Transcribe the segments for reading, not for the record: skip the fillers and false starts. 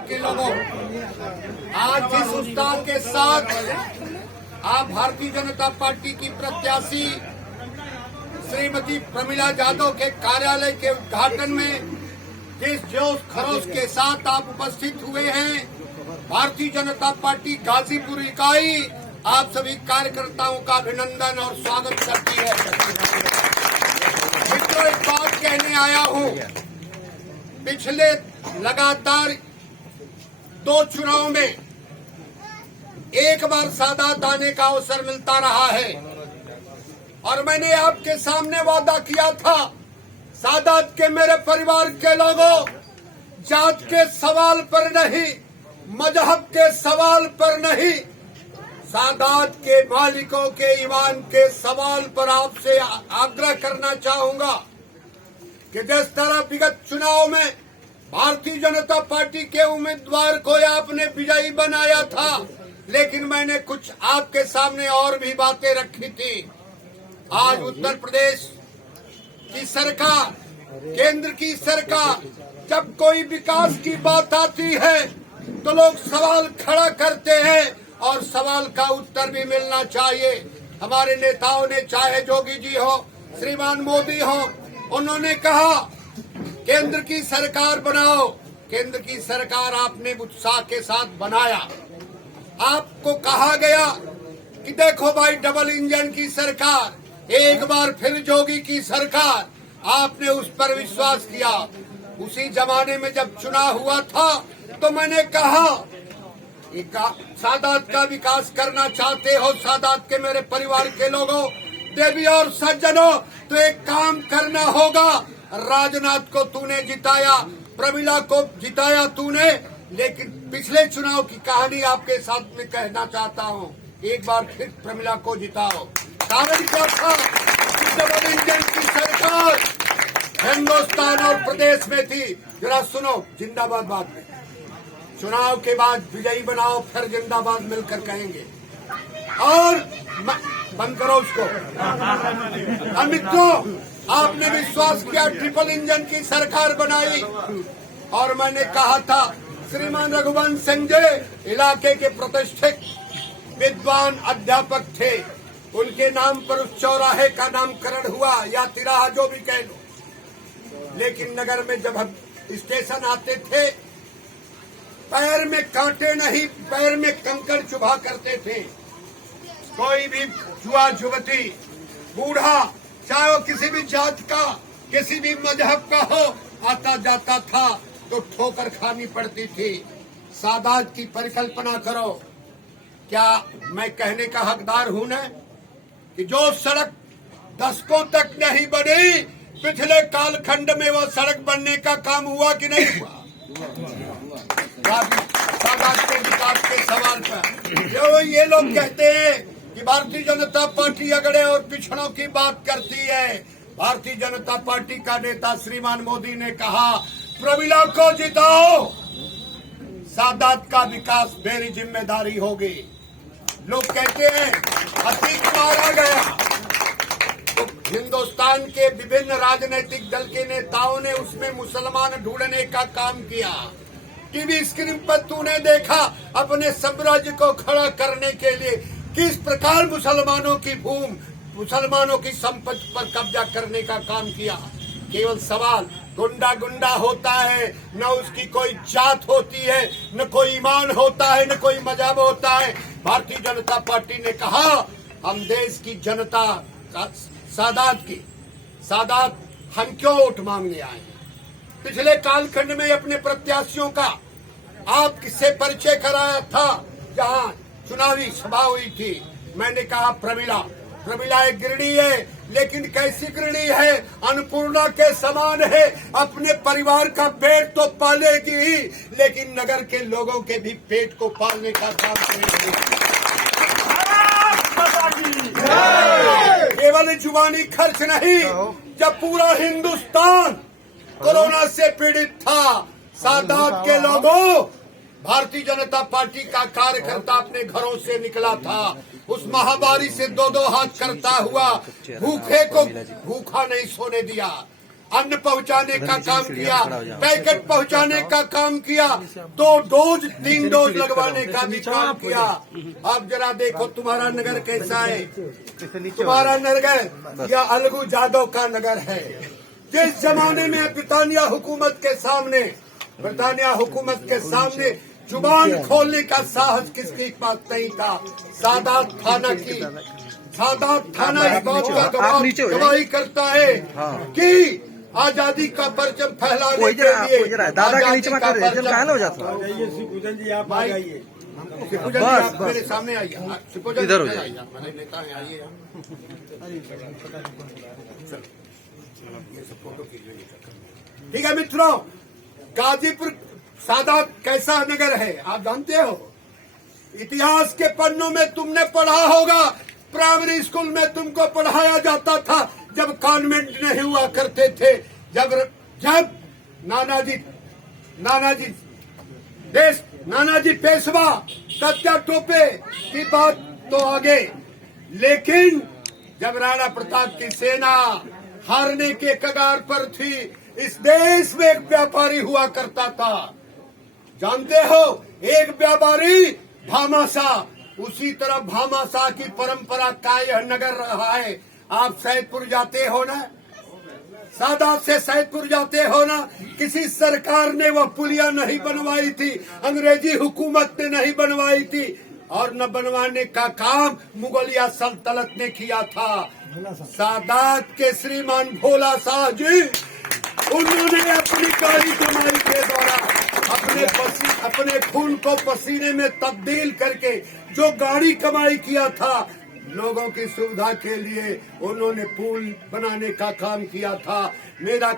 के लोगों, आज जिस उत्साह के साथ आप भारतीय जनता पार्टी की प्रत्याशी श्रीमती प्रमिला यादव के कार्यालय के उद्घाटन में जिस जोश खरोश के साथ आप उपस्थित हुए हैं, भारतीय जनता पार्टी गाजीपुर इकाई आप सभी कार्यकर्ताओं का अभिनंदन और स्वागत करती है। मित्रों, एक बात कहने आया हूँ। पिछले लगातार 2 चुनाव में एक बार सादात आने का अवसर मिलता रहा है और मैंने आपके सामने वादा किया था, सादात के मेरे परिवार के लोगों, जात के सवाल पर नहीं, मजहब के सवाल पर नहीं, सादात के मालिकों के ईमान के सवाल पर आपसे आग्रह करना चाहूंगा कि जिस तरह विगत चुनाव में भारतीय जनता पार्टी के उम्मीदवार को आपने विजयी बनाया था, लेकिन मैंने कुछ आपके सामने और भी बातें रखी थी। आज उत्तर प्रदेश की सरकार, केंद्र की सरकार, जब कोई विकास की बात आती है तो लोग सवाल खड़ा करते हैं और सवाल का उत्तर भी मिलना चाहिए। हमारे नेताओं ने, चाहे जोगी जी हो, श्रीमान मोदी हो, उन्होंने कहा केंद्र की सरकार बनाओ। केंद्र की सरकार आपने उत्साह के साथ बनाया। आपको कहा गया कि देखो भाई, डबल इंजन की सरकार, एक बार फिर जोगी की सरकार, आपने उस पर विश्वास किया। उसी जमाने में जब चुनाव हुआ था तो मैंने कहा, सादात का विकास करना चाहते हो, सादात के मेरे परिवार के लोगों, देवी और सज्जनों, तो एक काम करना होगा। राजनाथ को तूने जिताया, प्रमिला को जिताया तूने, लेकिन पिछले चुनाव की कहानी आपके साथ में कहना चाहता हूँ। एक बार फिर प्रमिला को जिताओ। कारण क्या था कि डबल इंजन की सरकार हिंदुस्तान और प्रदेश में थी। जरा सुनो, जिंदाबाद बाद में, चुनाव के बाद विजयी बनाओ, फिर जिंदाबाद मिलकर कहेंगे। और बंद करो उसको। मित्रों, आपने विश्वास किया, ट्रिपल इंजन की सरकार बनाई और मैंने कहा था, श्रीमान रघुवंश सिंह जी इलाके के प्रतिष्ठित विद्वान अध्यापक थे, उनके नाम पर उस चौराहे का नामकरण हुआ या तिराहा, जो भी कह लो। लेकिन नगर में जब हम स्टेशन आते थे, पैर में कांटे नहीं, पैर में कंकड़ चुभा करते थे। कोई भी जुआ जुवती, बूढ़ा, चाहे वो किसी भी जात का, किसी भी मजहब का हो, आता जाता था तो ठोकर खानी पड़ती थी। सादात की परिकल्पना करो। क्या मैं कहने का हकदार हूं न कि जो सड़क दशकों तक नहीं बनी, पिछले कालखंड में वो सड़क बनने का काम हुआ कि नहीं हुआ? सादात के विकास के सवाल पर जो ये लोग कहते हैं कि भारतीय जनता पार्टी अगड़े और पिछड़ों की बात करती है, भारतीय जनता पार्टी का नेता श्रीमान मोदी ने कहा, प्रमिला को जिताओ, सादात का विकास मेरी जिम्मेदारी होगी। लोग कहते हैं अतीत मारा गया, तो हिंदुस्तान के विभिन्न राजनीतिक दल के नेताओं ने उसमें मुसलमान ढूंढने का काम किया। टीवी स्क्रीन पर तूने देखा, अपने साम्राज्य को खड़ा करने के लिए किस प्रकार मुसलमानों की भूमि, मुसलमानों की संपत्ति पर कब्जा करने का काम किया। केवल सवाल, गुंडा गुंडा होता है, न उसकी कोई जात होती है, न कोई ईमान होता है, न कोई मजहब होता है। भारतीय जनता पार्टी ने कहा, हम देश की जनता सादात हम क्यों वोट मांगने आए हैं? पिछले कालखंड में अपने प्रत्याशियों का आपसे परिचय कराया था, जहां चुनावी सभा हुई थी। मैंने कहा, प्रमिला एक गृहिणी है, लेकिन कैसी गृहिणी है? अन्नपूर्णा के समान है। अपने परिवार का पेट तो पालेगी ही, लेकिन नगर के लोगों के भी पेट को पालने का काम करेगी। केवल जुबानी खर्च नहीं, जब पूरा हिंदुस्तान कोरोना से पीड़ित था, सादात के लोगों, भारतीय जनता पार्टी का कार्यकर्ता अपने घरों से निकला था। उस महामारी से 2-2 हाथ करता हुआ भूखे को भूखा नहीं सोने दिया। अन्न पहुंचाने का काम किया, पैकेट पहुंचाने का काम किया, 2 डोज 3 डोज लगवाने का भी काम किया। अब जरा देखो तुम्हारा नगर कैसा है। तुम्हारा नगर या अलगू यादव का नगर है। जिस जमाने में ब्रिटानिया हुकूमत के सामने जुबान खोलने का साहस किसके पास नहीं था। सादात थाना इस बात का गवाही करता है कि आजादी का परचम फैलाने के लिए दादा के नीचे मत हो जाता। आप मेरे सामने आइए, इधर हो जाइए। मैंने नेता है, आइए ये सब फोटो कीजिए। ठीक है मित्रों, गाजीपुर सादात कैसा नगर है आप जानते हो। इतिहास के पन्नों में तुमने पढ़ा होगा, प्राइमरी स्कूल में तुमको पढ़ाया जाता था जब कॉन्वेंट नहीं हुआ करते थे, जब नानाजी पेशवा तात्या टोपे की बात तो आगे, लेकिन जब राणा प्रताप की सेना हारने के कगार पर थी, इस देश में एक व्यापारी हुआ करता था। जानते हो, एक व्यापारी भामाशाह, उसी तरह भामाशाह की परंपरा का यह नगर रहा है। आप सैदपुर जाते हो ना, सादात से सैदपुर जाते हो ना, किसी सरकार ने वह पुलिया नहीं बनवाई थी, अंग्रेजी हुकूमत ने नहीं बनवाई थी, और न बनवाने का काम मुगलिया सल्तनत ने किया था। सादात के श्रीमान भोला शाह जी, उन्होंने अपनी काली कमाई के द्वारा अपने खून को पसीने में तब्दील करके जो गाड़ी कमाई किया था, लोगों की सुविधा के लिए उन्होंने पुल बनाने का काम किया था। मेरा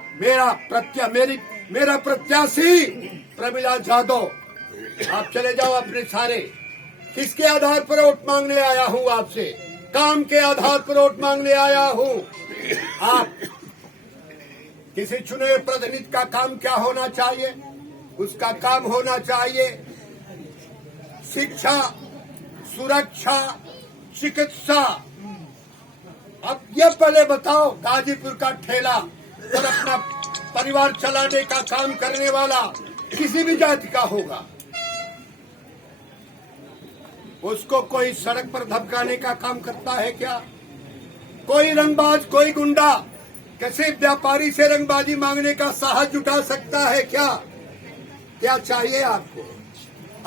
प्रत्याशी प्रमिला यादव, आप चले जाओ अपने सारे। किसके आधार पर वोट मांगने आया हूँ आपसे? काम के आधार पर वोट मांगने आया हूँ। आप किसी चुने हुए प्रतिनिधि का काम क्या होना चाहिए? उसका काम होना चाहिए शिक्षा, सुरक्षा, चिकित्सा। अब ये पहले बताओ, गाजीपुर का ठेला और अपना परिवार चलाने का काम करने वाला किसी भी जाति का होगा, उसको कोई सड़क पर धमकाने का काम करता है क्या? कोई रंगबाज, कोई गुंडा किसी व्यापारी से रंगबाजी मांगने का साहस जुटा सकता है क्या? क्या चाहिए आपको?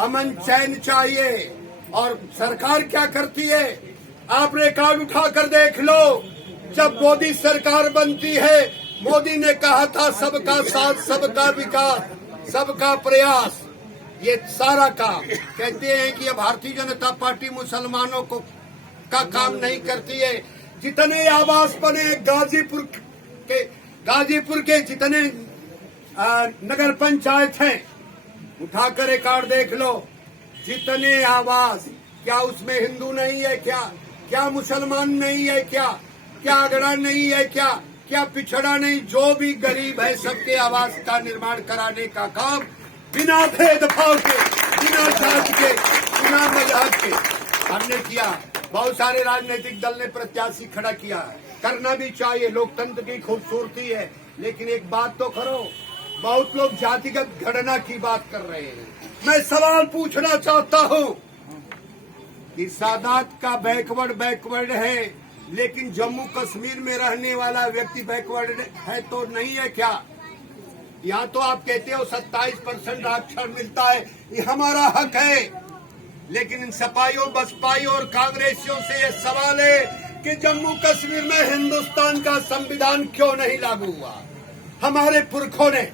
अमन चैन चाहिए। और सरकार क्या करती है? आप रिकॉर्ड उठाकर देख लो, जब मोदी सरकार बनती है, मोदी ने कहा था सबका साथ, सबका विकास, सबका प्रयास, ये सारा काम। कहते हैं कि भारतीय जनता पार्टी मुसलमानों का काम नहीं करती है। जितने आवास बने गाजीपुर के जितने नगर पंचायत हैं, उठाकर रिकॉर्ड देख लो, जितने आवास, क्या उसमें हिंदू नहीं है क्या? क्या मुसलमान नहीं है क्या? क्या अगड़ा नहीं है क्या? क्या पिछड़ा नहीं? जो भी गरीब है सबके आवास का निर्माण कराने का काम बिना भेदभाव के, बिना जात के, बिना मजहब के हमने किया। बहुत सारे राजनीतिक दल ने प्रत्याशी खड़ा किया है, करना भी चाहिए, लोकतंत्र की खूबसूरती है। लेकिन एक बात तो करो, बहुत लोग जातिगत गणना की बात कर रहे हैं। मैं सवाल पूछना चाहता हूं कि सादात का बैकवर्ड है, लेकिन जम्मू कश्मीर में रहने वाला व्यक्ति बैकवर्ड है तो नहीं है क्या? यहाँ तो आप कहते हो 27% आरक्षण मिलता है, ये हमारा हक है, लेकिन इन सपाइयों, बसपाइयों और कांग्रेसियों से ये सवाल है कि जम्मू कश्मीर में हिंदुस्तान का संविधान क्यों नहीं लागू हुआ? हमारे पुरखों ने,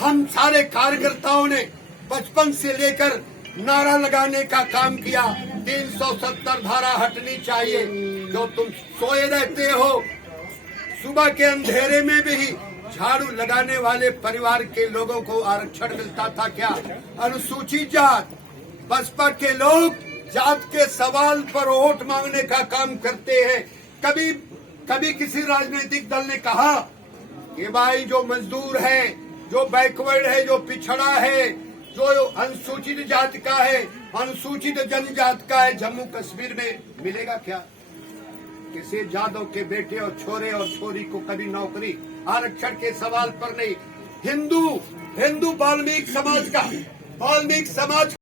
हम सारे कार्यकर्ताओं ने बचपन से लेकर नारा लगाने का काम किया, 370 धारा हटनी चाहिए। जो तुम सोए रहते हो, सुबह के अंधेरे में भी झाड़ू लगाने वाले परिवार के लोगों को आरक्षण मिलता था क्या? अनुसूचित जात, बसपा के लोग जात के सवाल पर वोट मांगने का काम करते हैं। कभी किसी राजनीतिक दल ने कहा कि भाई जो मजदूर है, जो बैकवर्ड है, जो पिछड़ा है, जो अनुसूचित जाति का है, अनुसूचित जनजाति का है, जम्मू कश्मीर में मिलेगा क्या? किसी यादव के बेटे और छोरे और छोरी को कभी नौकरी आरक्षण के सवाल पर नहीं, हिंदू वाल्मीकि समाज